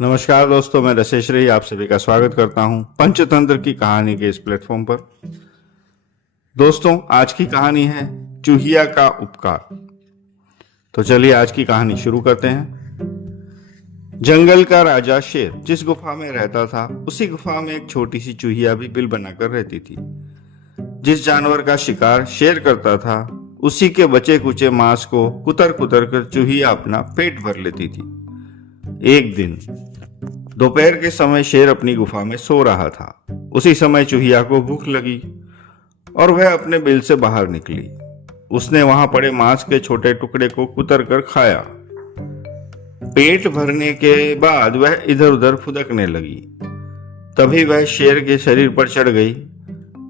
नमस्कार दोस्तों, मैं रसेश रही आप सभी का स्वागत करता हूं पंचतंत्र की कहानी के इस प्लेटफॉर्म पर। दोस्तों, आज की कहानी है चूहिया का उपकार। तो चलिए आज की कहानी शुरू करते हैं। जंगल का राजा शेर जिस गुफा में रहता था, उसी गुफा में एक छोटी सी चूहिया भी बिल बनाकर रहती थी। जिस जानवर का शिकार शेर करता था, उसी के बचे कुचे मांस को कुतर कुतर कर चूहिया अपना पेट भर लेती थी। एक दिन दोपहर के समय शेर अपनी गुफा में सो रहा था। उसी समय चूहिया को भूख लगी और वह अपने बिल से बाहर निकली। उसने वहां पड़े मांस के छोटे टुकड़े को कुतर कर खाया। पेट भरने के बाद वह इधर उधर फुदकने लगी। तभी वह शेर के शरीर पर चढ़ गई,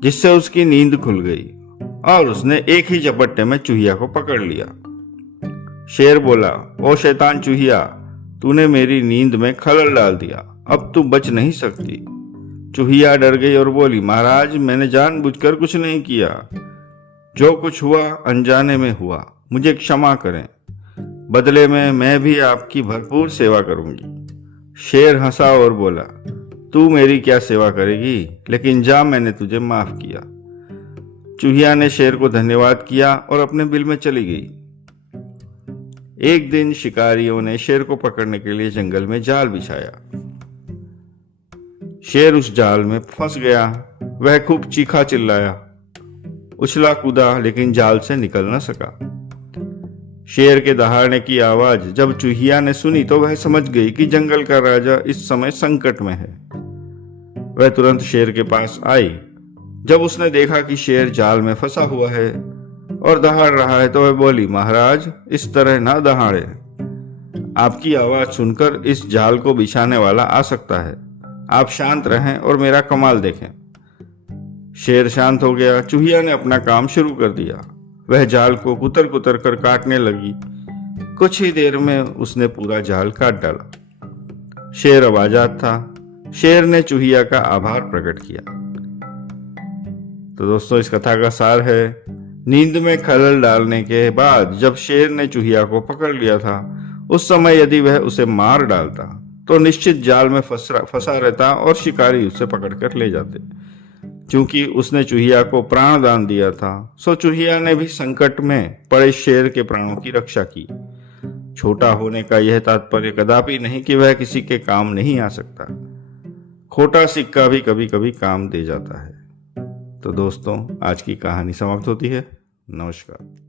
जिससे उसकी नींद खुल गई और उसने एक ही झपट्टे में चूहिया को पकड़ लिया। शेर बोला, ओ शैतान चूहिया, तूने मेरी नींद में खलल डाल दिया, अब तू बच नहीं सकती। चूहिया डर गई और बोली, महाराज, मैंने जानबूझकर कुछ नहीं किया। जो कुछ हुआ अनजाने में हुआ, मुझे क्षमा करें। बदले में मैं भी आपकी भरपूर सेवा करूंगी। शेर हंसा और बोला, तू मेरी क्या सेवा करेगी, लेकिन जा, मैंने तुझे माफ किया। चूहिया ने शेर को धन्यवाद किया और अपने बिल में चली गई। एक दिन शिकारियों ने शेर को पकड़ने के लिए जंगल में जाल बिछाया। शेर उस जाल में फंस गया। वह खूब चीखा चिल्लाया, उछला कूदा, लेकिन जाल से निकल न सका। शेर के दहाड़ने की आवाज जब चूहिया ने सुनी तो वह समझ गई कि जंगल का राजा इस समय संकट में है। वह तुरंत शेर के पास आई। जब उसने देखा कि शेर जाल में फंसा हुआ है और दहाड़ रहा है तो वह बोली, महाराज, इस तरह ना दहाड़े। आपकी आवाज सुनकर इस जाल को बिछाने वाला आ सकता है। आप शांत रहें और मेरा कमाल देखें। शेर शांत हो गया। चूहिया ने अपना काम शुरू कर दिया। वह जाल को कुतर कुतर कर काटने लगी। कुछ ही देर में उसने पूरा जाल काट डाला। शेर अब आजाद था। शेर ने चूहिया का आभार प्रकट किया। तो दोस्तों, इस कथा का सार है, नींद में खलल डालने के बाद जब शेर ने चूहिया को पकड़ लिया था, उस समय यदि वह उसे मार डालता तो निश्चित जाल में फंसा रहता और शिकारी उसे पकड़कर ले जाते। क्योंकि उसने चूहिया को प्राण दान दिया था, सो चूहिया ने भी संकट में पड़े शेर के प्राणों की रक्षा की। छोटा होने का यह तात्पर्य कदापि नहीं कि वह किसी के काम नहीं आ सकता। खोटा सिक्का भी कभी कभी काम दे जाता है। तो दोस्तों, आज की कहानी समाप्त होती है। नमस्कार।